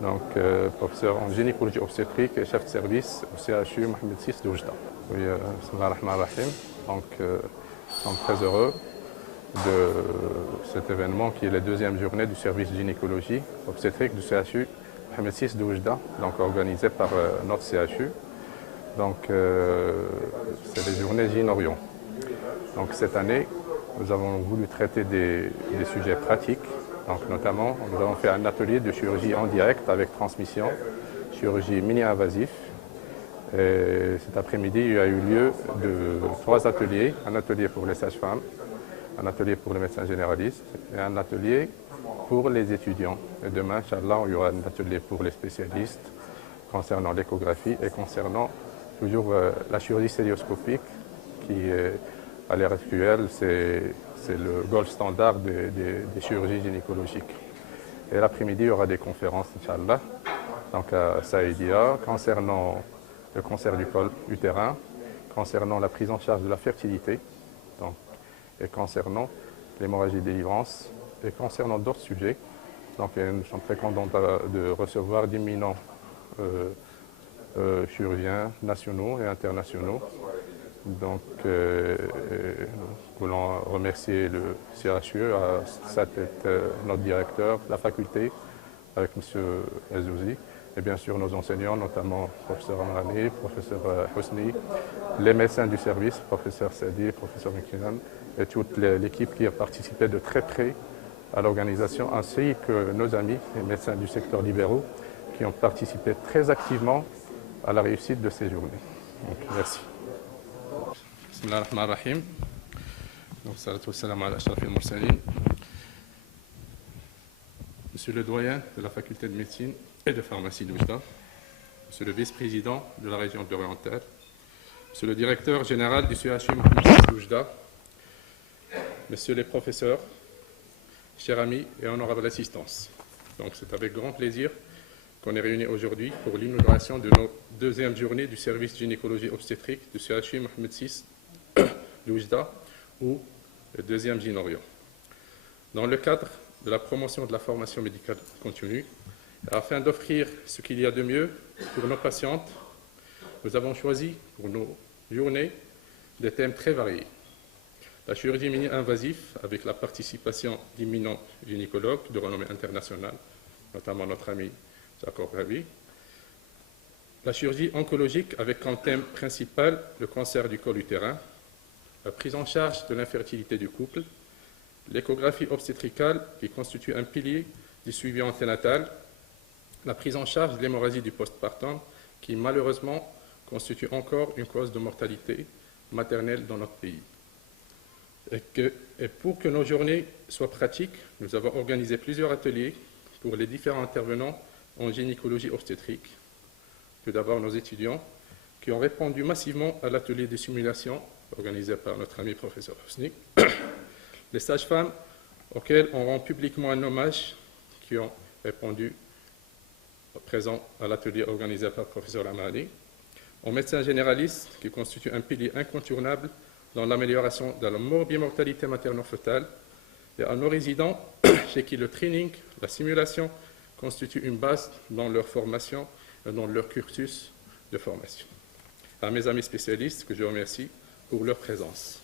Donc, professeur en gynécologie obstétrique et chef de service au CHU Mohamed VI de Oujda. Oui, bismillah ar-Rahman ar-Rahim. Donc, nous sommes très heureux de cet événement qui est la deuxième journée du service de gynécologie obstétrique du CHU Mohamed VI de Oujda, donc organisé par notre CHU. Donc, c'est les journées Gyn-Orion. Donc, cette année, nous avons voulu traiter des sujets pratiques. Donc, notamment, nous avons fait un atelier de chirurgie en direct avec transmission, chirurgie mini-invasif. Et cet après-midi, il y a eu lieu de 3 ateliers, un atelier pour les sages-femmes, un atelier pour les médecins généralistes et un atelier pour les étudiants. Et demain, Inch'Allah, il y aura un atelier pour les spécialistes concernant l'échographie et concernant toujours la chirurgie stéréoscopique qui est, à l'heure actuelle, c'est le gold standard des chirurgies gynécologiques. Et l'après-midi, il y aura des conférences, Inch'Allah, donc à Saïdia, concernant le cancer du col utérin, concernant la prise en charge de la fertilité, donc, et concernant l'hémorragie de délivrance, et concernant d'autres sujets. Donc, nous sommes très contents de recevoir d'éminents chirurgiens nationaux et internationaux. Donc, nous voulons remercier le CHU, à sa tête notre directeur, la faculté, avec M. Azouzi, et bien sûr nos enseignants, notamment le professeur Amrani, le professeur Hosni, les médecins du service, le professeur Sadi, le professeur Mekinan, et toute l'équipe qui a participé de très près à l'organisation, ainsi que nos amis, les médecins du secteur libéraux, qui ont participé très activement à la réussite de ces journées. Donc, merci. Bismillah ar-Rahman ar-Rahim. Donc, salatu wassalam ala ashrafil mursalin. Monsieur le doyen de la faculté de médecine et de pharmacie d'Oujda, Monsieur le vice-président de la région de l'Oriental, Monsieur le directeur général du CHU Mohamed VI d'Oujda, Messieurs les professeurs, chers amis et honorables assistance. Donc, c'est avec grand plaisir qu'on est réunis aujourd'hui pour l'inauguration de nos deuxième journée du service gynécologie obstétrique du CHU Mohamed VI d'Oujda, ou le deuxième Gyn-Orion. Dans le cadre de la promotion de la formation médicale continue, afin d'offrir ce qu'il y a de mieux pour nos patientes, nous avons choisi pour nos journées des thèmes très variés. La chirurgie mini-invasive, avec la participation d'éminents gynécologues de renommée internationale, notamment notre ami Jacob Ravi. La chirurgie oncologique, avec comme thème principal le cancer du col utérin, la prise en charge de l'infertilité du couple, l'échographie obstétricale, qui constitue un pilier du suivi anténatal, la prise en charge de l'hémorragie du postpartum, qui malheureusement constitue encore une cause de mortalité maternelle dans notre pays. Et pour que nos journées soient pratiques, nous avons organisé plusieurs ateliers pour les différents intervenants en gynécologie obstétrique. Tout d'abord, nos étudiants qui ont répondu massivement à l'atelier de simulation organisé par notre ami professeur Hosni, les sages-femmes auxquelles on rend publiquement un hommage qui ont répondu présent à l'atelier organisé par le professeur Amani, aux médecins généralistes qui constituent un pilier incontournable dans l'amélioration de la morbimortalité materno-fœtale, et à nos résidents chez qui le training, la simulation constitue une base dans leur formation et dans leur cursus de formation. À mes amis spécialistes que je remercie pour leur présence.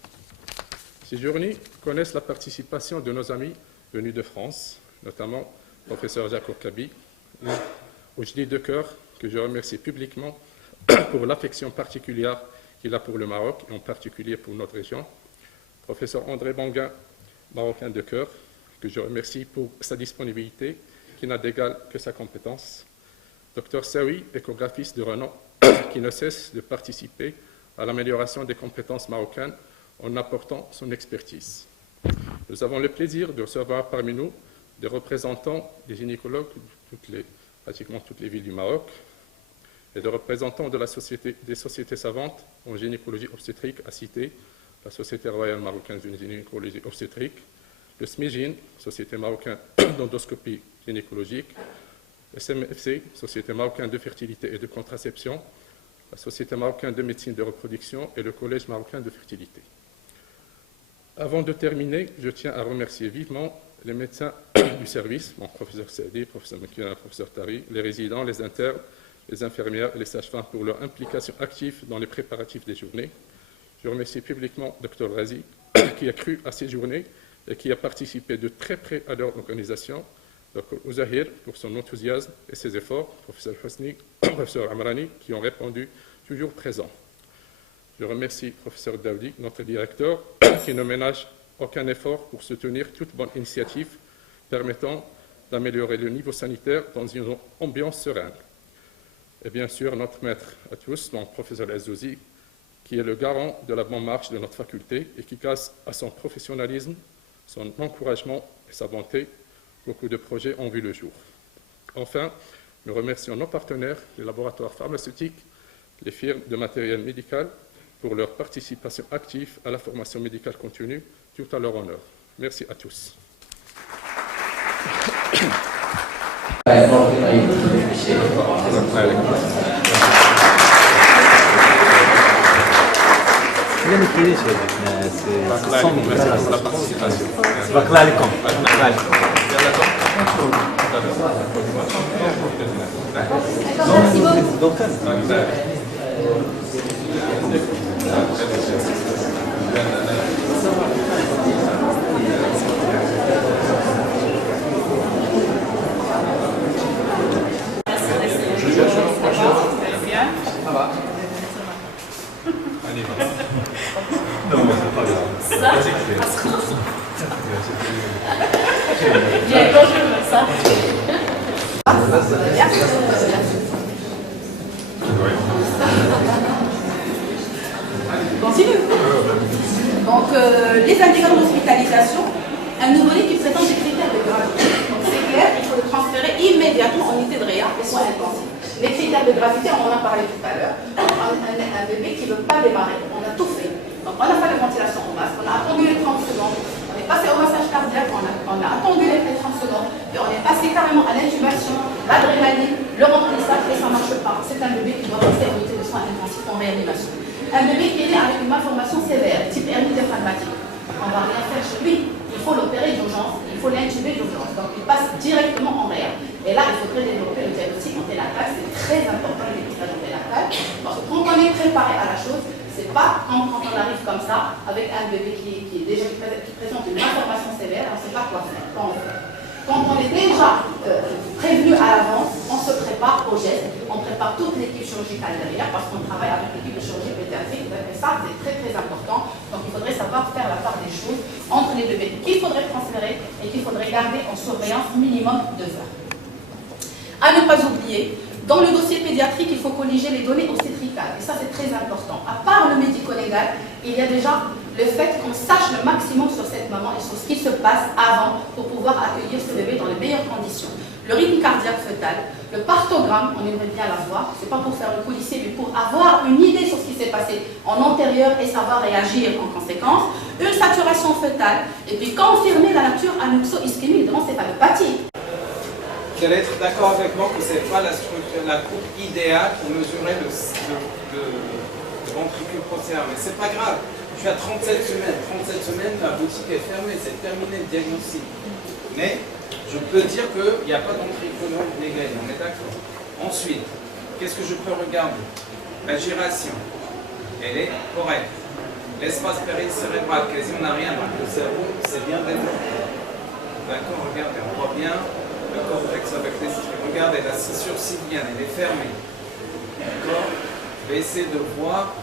Ces journées connaissent la participation de nos amis venus de France, notamment le professeur Jacob Kabi, Oujdi de cœur, que je remercie publiquement pour l'affection particulière qu'il a pour le Maroc, et en particulier pour notre région. Professeur André Banguin, marocain de cœur, que je remercie pour sa disponibilité, qui n'a d'égal que sa compétence. Docteur Saoui, échographiste de renom, qui ne cesse de participer à l'amélioration des compétences marocaines en apportant son expertise. Nous avons le plaisir de recevoir parmi nous des représentants des gynécologues de pratiquement toutes les villes du Maroc et des représentants de des sociétés savantes en gynécologie obstétrique à citer la Société royale marocaine de gynécologie obstétrique, le SMIGYN, Société marocaine d'endoscopie gynécologique, le SMFC, Société marocaine de fertilité et de contraception, la Société marocaine de médecine de reproduction et le Collège marocain de fertilité. Avant de terminer, je tiens à remercier vivement les médecins du service, mon professeur Saidi, professeur Mekina, professeur Tari, les résidents, les internes, les infirmières et les sages-femmes pour leur implication active dans les préparatifs des journées. Je remercie publiquement Dr Razi qui a cru à ces journées et qui a participé de très près à leur organisation, Dr Ouzahir pour son enthousiasme et ses efforts, professeur Hosni, professeur Amrani qui ont répondu toujours présents. Je remercie professeur Daoudi, notre directeur, qui ne ménage aucun effort pour soutenir toute bonne initiative permettant d'améliorer le niveau sanitaire dans une ambiance sereine. Et bien sûr, notre maître à tous, mon professeur Azouzi, qui est le garant de la bonne marche de notre faculté et qui, grâce à son professionnalisme, son encouragement et sa bonté, beaucoup de projets ont vu le jour. Enfin, nous remercions nos partenaires, les laboratoires pharmaceutiques, les firmes de matériel médical, pour leur participation active à la formation médicale continue, tout à leur honneur. Merci à tous. Donc, les indicateurs d'hospitalisation, un nouveau-né qui présente des critères de gravité. Donc, c'est clair, il faut le transférer immédiatement en unité de réa et soins intensifs. Les critères de gravité, on en a parlé tout à l'heure. Un bébé qui ne veut pas démarrer, on a tout fait. Donc, on a fait la ventilation au masque, on a attendu les 30 secondes, on est passé au massage cardiaque, on a attendu les 30 secondes, et on est passé carrément à l'intubation, l'adrénaline, le remplissage, et ça ne marche pas. C'est un bébé qui doit rester en unité de soins intensifs en réanimation. Un bébé qui est né avec une malformation sévère, type hernie diaphragmatique, on ne va rien faire chez lui. Il faut l'opérer d'urgence, il faut l'intuber d'urgence. Donc il passe directement en réa. Et là, il faudrait développer le diagnostic anténatal. C'est très important le dépistage anténatal. Parce que quand on est préparé à la chose, c'est pas quand on arrive comme ça, avec un bébé qui présente une malformation sévère, on ne sait pas quoi faire. Quand on est déjà prévenu à l'avance, on se prépare au geste, on prépare toute l'équipe chirurgicale derrière parce qu'on travaille avec l'équipe de chirurgie pédiatrique. Et ça, c'est très très important. Donc il faudrait savoir faire la part des choses entre les bébés qu'il faudrait transférer et qu'il faudrait garder en surveillance minimum 2 heures. À ne pas oublier, dans le dossier pédiatrique, il faut colliger les données obstétricales. Et ça, c'est très important. À part le médico-légal, il y a déjà le fait qu'on sache le maximum sur cette maman et sur ce qui se passe avant pour pouvoir accueillir ce bébé dans les meilleures conditions. Le rythme cardiaque fœtal, le partogramme, on aimerait bien l'avoir. Ce n'est pas pour faire le policier, mais pour avoir une idée sur ce qui s'est passé en antérieur et savoir réagir en conséquence. Une saturation fœtale, et puis confirmer la nature anuxo-ischémique de l'encéphalopathie. Vous allez être d'accord avec moi que ce n'est pas la structure, la coupe idéale pour mesurer le ventricule postérieur, mais c'est pas grave. Je suis à 37 semaines. 37 semaines, la boutique est fermée, c'est terminé le diagnostic. Mais je peux dire qu'il n'y a pas d'ventricule négré, on est d'accord. Ensuite, qu'est-ce que je peux regarder? La giration, elle est correcte. L'espace péricérébral, quasi on n'a rien. Le cerveau, c'est bien développé. D'accord, regardez, on voit bien le cortex avec les striés. Regardez, la scissure sylvienne, elle est fermée. D'accord? Je vais essayer de voir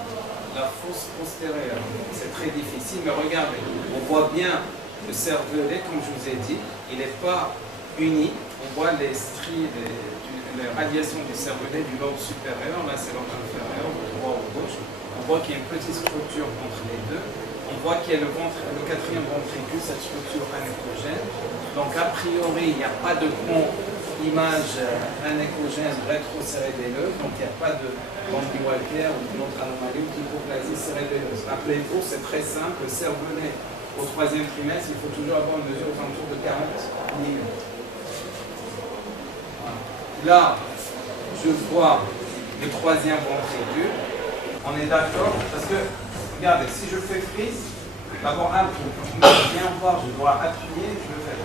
la fosse postérieure. C'est très difficile, mais regardez, on voit bien le cervelet, comme je vous ai dit, il n'est pas uni. On voit les stries, les radiations du cervelet du lobe supérieur, là c'est lobe inférieur, au droit ou gauche. On voit qu'il y a une petite structure entre les deux. On voit qu'il y a le quatrième ventricule, cette structure anécogène. Donc a priori, il n'y a pas de pont image anécogène rétrocérébelleuse, donc il n'y a pas de Bandy Walker ou d'une autre anomalie ou d'hypoplasie cérébelleuse. Rappelez-vous, c'est très simple, le cervelet au 3e trimestre, il faut toujours avoir une mesure aux alentours de 40 mm. Là, je vois le 3e ventricule. On est d'accord? Parce que, regardez, si je fais frise, d'abord un truc, pour bien voir, je dois appuyer, je le fais.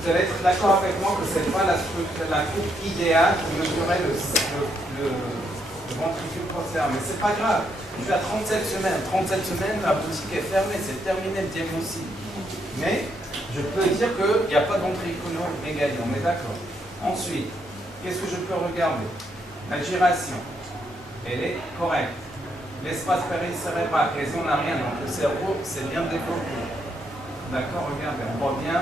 vous allez être d'accord avec moi que ce n'est pas la coupe idéale pour mesurer le ventricule postérieur. Mais ce n'est pas grave. Je suis à 37 semaines. 37 semaines, la boutique est fermée. C'est terminé le diagnostic. Mais je peux dire qu'il n'y a pas d'ventriculomégalie. On est d'accord. Ensuite, qu'est-ce que je peux regarder? La giration. Elle est correcte. L'espace péricérébral, quasi on n'a rien. Donc le cerveau, c'est bien développé. D'accord, regardez, on voit bien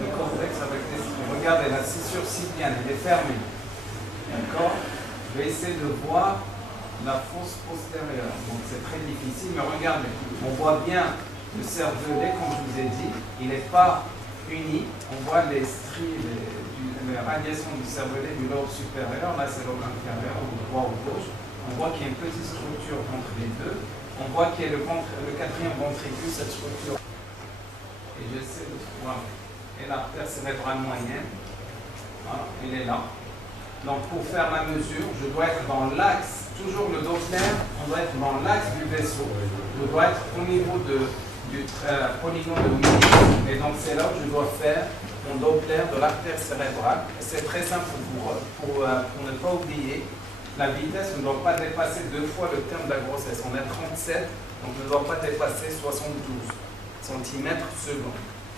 le cortex avec l'esprit. Regardez, la scissure silienne, elle est fermée. D'accord? Je vais essayer de voir la fosse postérieure. Donc c'est très difficile, mais regardez, on voit bien le cervelet, comme je vous ai dit, il n'est pas uni. On voit les stries, les radiations du cervelet du lobe supérieur. Là, c'est lobe inférieur, ou droit ou gauche. On voit qu'il y a une petite structure entre les deux. On voit qu'il y a le quatrième ventricule, cette structure. Et j'essaie de voir. Et l'artère cérébrale moyenne, voilà, elle est là. Donc pour faire la mesure, je dois être dans l'axe, toujours le Doppler, on doit être dans l'axe du vaisseau. Je dois être au niveau du polygone de Willis. Et donc c'est là où je dois faire mon Doppler de l'artère cérébrale. C'est très simple pour ne pas oublier. La vitesse ne doit pas dépasser 2 fois le terme de la grossesse. On est 37, donc ne doit pas dépasser 72 cm/s.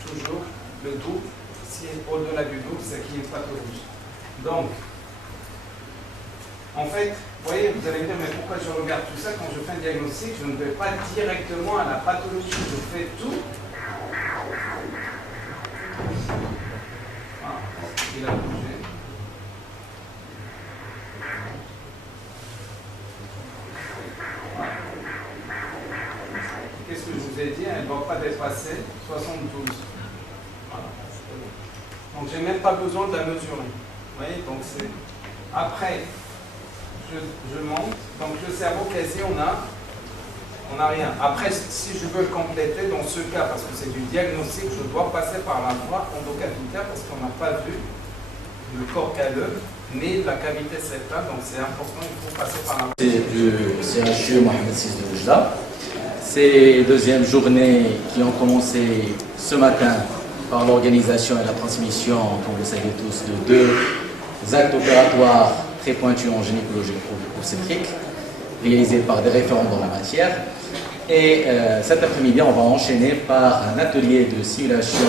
Toujours le double. Si au-delà du double, c'est qu'il y a une pathologie. Donc, en fait, vous voyez, vous allez me dire, mais pourquoi je regarde tout ça quand je fais un diagnostic? Je ne vais pas directement à la pathologie. Je fais tout. Ah, il a bougé. Qu'est-ce que je vous ai dit? Elle ne doit pas dépasser 72. Voilà. Donc, je n'ai même pas besoin de la mesurer. Vous voyez? Donc, c'est. Après, je monte. Donc, le cerveau, quasi, on n'a rien. Après, si je veux le compléter, dans ce cas, parce que c'est du diagnostic, je dois passer par la voie endocavitaire parce qu'on n'a pas vu le corps calleux, mais la cavité septale. Donc, c'est important, il faut passer par la voie. C'est du CHU Mohamed VI de Oujda. Ces deuxièmes journées qui ont commencé ce matin par l'organisation et la transmission, comme vous le savez tous, de 2 actes opératoires très pointus en gynécologie obstétrique, réalisés par des référents dans la matière. Et cet après-midi, on va enchaîner par un atelier de simulation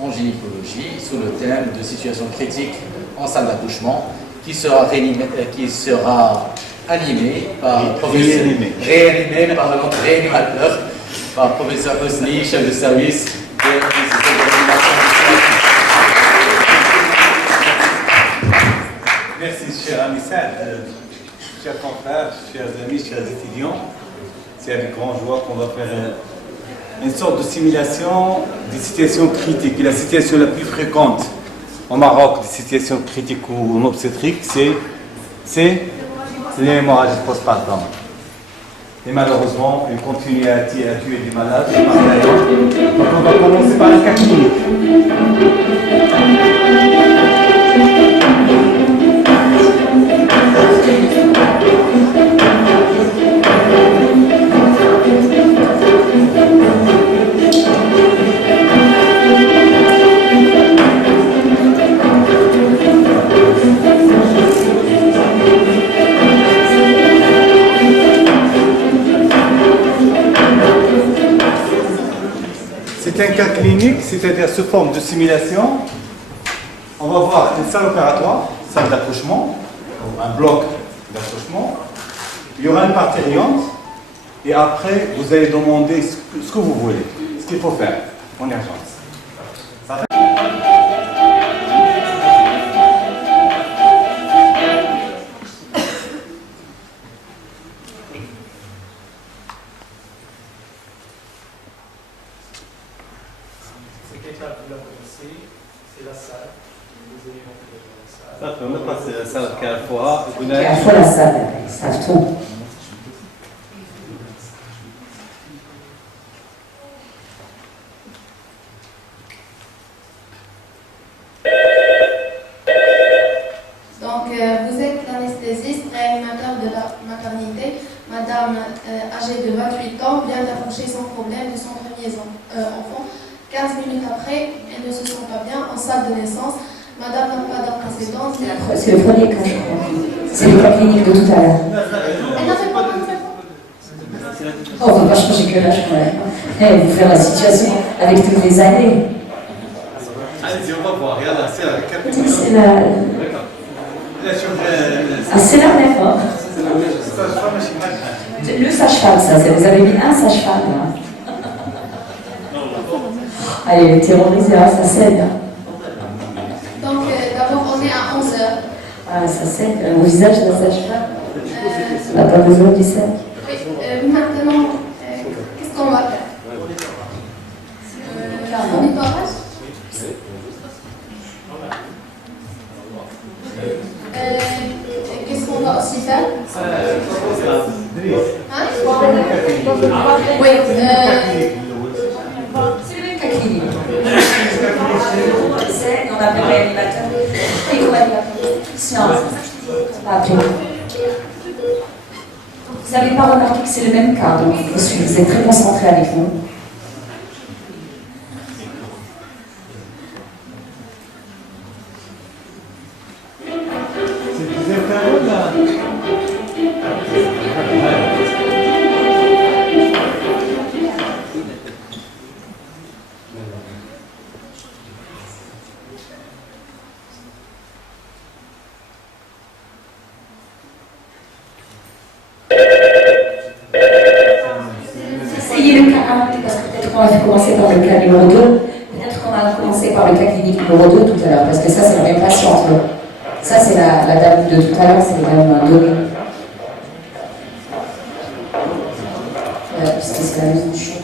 en gynécologie sous le thème de situation critique en salle d'accouchement qui sera animé par le professeur, réanimé par notre réanimateur, par le professeur Hosni, chef de service de l'Institut de réanimation. Merci, cher Amissad, chers confrères, chers amis, chers étudiants. C'est avec grande joie qu'on va faire une sorte de simulation des situations critiques. Et la situation la plus fréquente au Maroc, des situations critiques ou en obstétrique, c'est l'hémorragie postpartum. Et malheureusement, il continue à tuer des malades. Donc on va commencer par les cas cliniques. C'est un cas clinique, c'est-à-dire sous forme de simulation. On va voir une salle opératoire, salle d'accouchement, un bloc d'accouchement. Il y aura une parturiente et après vous allez demander ce que vous voulez, ce qu'il faut faire en urgence. C'est la salle. Ça peut me passer la salle qu'à fois. À fois la salle, ils savent tout. Donc, vous êtes l'anesthésiste, réanimateur de la maternité. Madame, âgée de 28 ans, vient d'accoucher sans problème de son premier enfant. 15 minutes après, elle ils ne se sentent pas bien en salle de naissance. Madame n'a pas d'antécédents. C'est le premier cas, je crois. C'est le cas clinique de tout à l'heure. Elle n'avait pas d'antécédents. Oh, on va pas changer que l'âge quand même. Vous faire la situation avec toutes les années. Allez-y, on va voir. Regarde, c'est la carte. C'est la... Ah, c'est la même, hein. Le sage-femme, ça, vous avez mis un sage-femme, là. Allez, terrorisé, hein, ça cède. Hein. Donc, d'abord, on est à 11h. Ah, ça cède, au visage de la sage-femme. On n'a pas besoin du sel. Oui, maintenant, qu'est-ce qu'on va faire? Monitorage? Qu'est-ce qu'on va aussi faire? Hein? Oui, C'est le même cas clinique. On appelle réanimateur. Science. Pas appelé. Vous n'avez pas remarqué que c'est le même cas, donc il faut suivre. Vous êtes très concentrés avec nous. Essayez le cas 1, parce que peut-être qu'on va commencer par le cas numéro 2. Peut-être qu'on va commencer par le cas clinique numéro 2 tout à l'heure, parce que ça, c'est la même patiente. Ça, c'est la dame de tout à l'heure, c'est la même donnée. Parce que c'est la même chose.